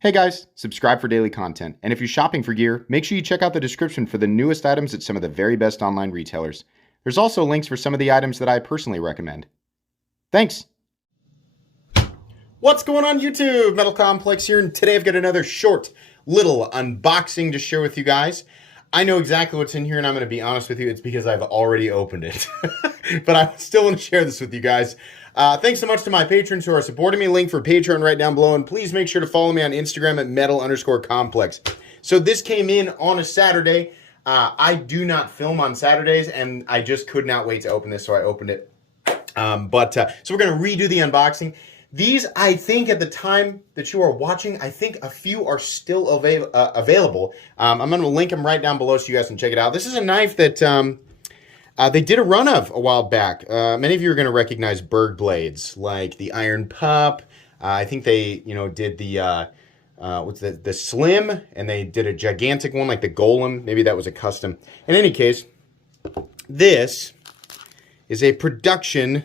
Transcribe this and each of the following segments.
Hey guys, subscribe for daily content. And if you're shopping for gear, make sure you check out the description for the newest items at some of the very best online retailers. There's also links for some of the items that I personally recommend. Thanks! What's going on YouTube? Metal Complex here, and today I've got another short little unboxing to share with you guys. I know exactly what's in here, and I'm going to be honest with you, it's because I've already opened it. But I still want to share this with you guys. Thanks so much to my patrons who are supporting me. Link for Patreon right down below. And please make sure to follow me on Instagram at metal_complex. So this came in on a Saturday. I do not film on Saturdays, and I just could not wait to open this, so I opened it. So we're going to redo the unboxing. These, I think at the time that you are watching, I think a few are still available. I'm going to link them right down below so you guys can check it out. This is a knife that they did a run of a while back. Many of you are going to recognize Berg blades, like the Iron Pup. I think they, did the what's the Slim, and they did a gigantic one like the Golem. Maybe that was a custom. In any case, this is a production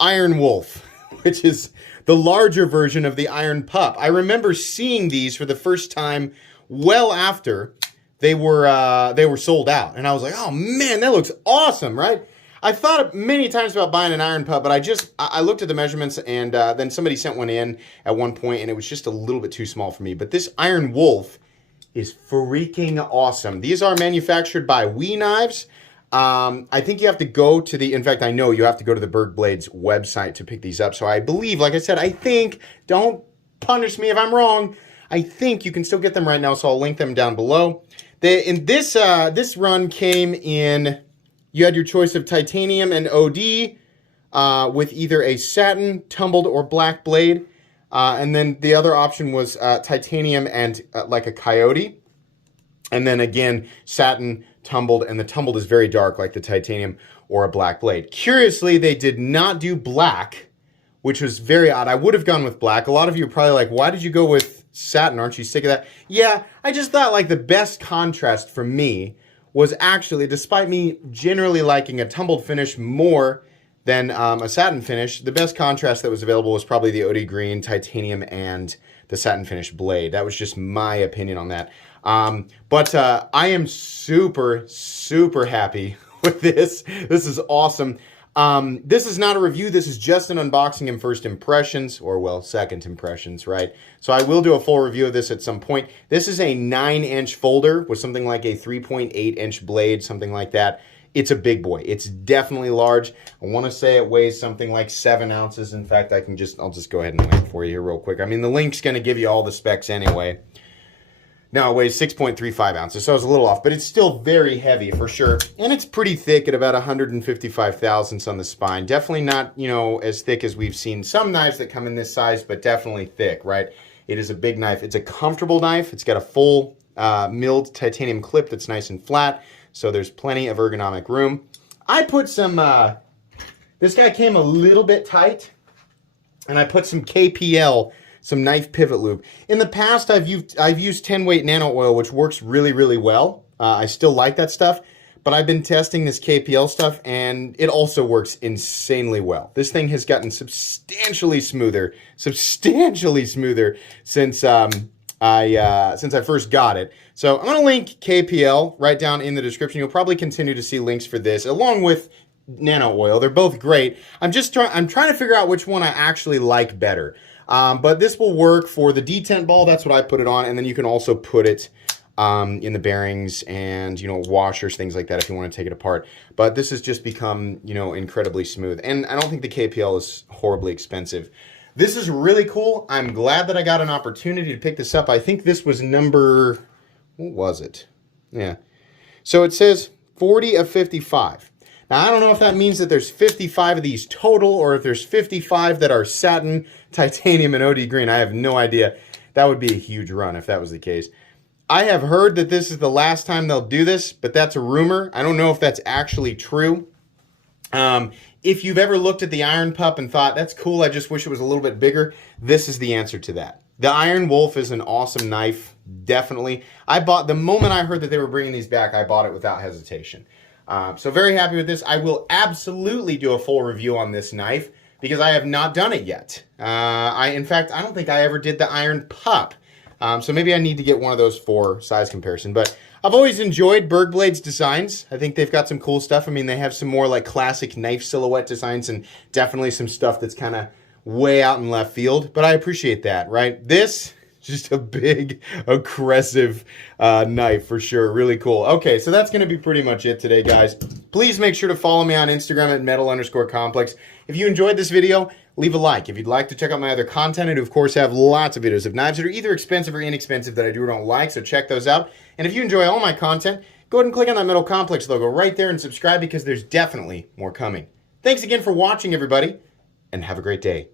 Iron Wolf, which is the larger version of the Iron Pup. I remember seeing these for the first time well after they were sold out, and I was like, oh man, that looks awesome, right? I thought many times about buying an Iron Pup, but I looked at the measurements, and then somebody sent one in at one point, and it was just a little bit too small for me. But this Iron Wolf is freaking awesome. These are manufactured by We Knives. I think you have to go to in fact, I know you have to go to the Berg Blades website to pick these up. So I believe, like I said, I think, don't punish me if I'm wrong, I think you can still get them right now, so I'll link them down below. This run came in, you had your choice of titanium and OD with either a satin, tumbled, or black blade. And then the other option was titanium and like a coyote. And then again, satin, tumbled, and the tumbled is very dark like the titanium or a black blade. Curiously, they did not do black, which was very odd. I would have gone with black. A lot of you are probably like, why did you go with satin? Aren't you sick of that? Yeah, I just thought like the best contrast for me was actually, despite me generally liking a tumbled finish more than a satin finish, the best contrast that was available was probably the OD green, titanium, and the satin finish blade. That was just my opinion on that. But I am super, super happy with this. This is awesome. This is not a review. This is just an unboxing and first impressions, or well, second impressions, right? So I will do a full review of this at some point. This is a 9-inch folder with something like a 3.8-inch blade, something like that. It's a big boy. It's definitely large. I want to say it weighs something like 7 ounces. In fact, I'll just go ahead and weigh it for you here real quick. I mean, the link's going to give you all the specs anyway. No, it weighs 6.35 ounces, so I was a little off, but it's still very heavy for sure. And it's pretty thick at about 155 thousandths on the spine. Definitely not, as thick as we've seen some knives that come in this size, but definitely thick, right? It is a big knife. It's a comfortable knife. It's got a full milled titanium clip that's nice and flat, so there's plenty of ergonomic room. I put some, this guy came a little bit tight, and I put some KPL, some knife pivot lube. In the past, I've used 10-weight nano oil, which works really, really well. I still like that stuff, but I've been testing this KPL stuff, and it also works insanely well. This thing has gotten substantially smoother since I first got it. So I'm going to link KPL right down in the description. You'll probably continue to see links for this, along with nano oil. They're both great. I'm trying to figure out which one I actually like better. But this will work for the detent ball. That's what I put it on. And then you can also put it in the bearings and, washers, things like that if you want to take it apart. But this has just become, incredibly smooth. And I don't think the KPL is horribly expensive. This is really cool. I'm glad that I got an opportunity to pick this up. I think this was number, what was it? Yeah. So it says 40 of 55. Now, I don't know if that means that there's 55 of these total, or if there's 55 that are satin, titanium, and OD green. I have no idea. That would be a huge run if that was the case. I have heard that this is the last time they'll do this, but that's a rumor. I don't know if that's actually true. If you've ever looked at the Iron Pup and thought, that's cool, I just wish it was a little bit bigger, this is the answer to that. The Iron Wolf is an awesome knife, definitely. The moment I heard that they were bringing these back, I bought it without hesitation. So very happy with this. I will absolutely do a full review on this knife, because I have not done it yet. In fact, I don't think I ever did the iron pup. So maybe I need to get one of those for size comparison. But I've always enjoyed Berg Blade's designs. I think they've got some cool stuff. I mean, they have some more like classic knife silhouette designs and definitely some stuff that's kind of way out in left field. But I appreciate that, right? This, just a big, aggressive knife for sure. Really cool. Okay, so that's going to be pretty much it today, guys. Please make sure to follow me on Instagram at metal_complex. If you enjoyed this video, leave a like. If you'd like to check out my other content, I do, of course, have lots of videos of knives that are either expensive or inexpensive that I do or don't like, so check those out. And if you enjoy all my content, go ahead and click on that Metal Complex logo right there and subscribe because there's definitely more coming. Thanks again for watching, everybody, and have a great day.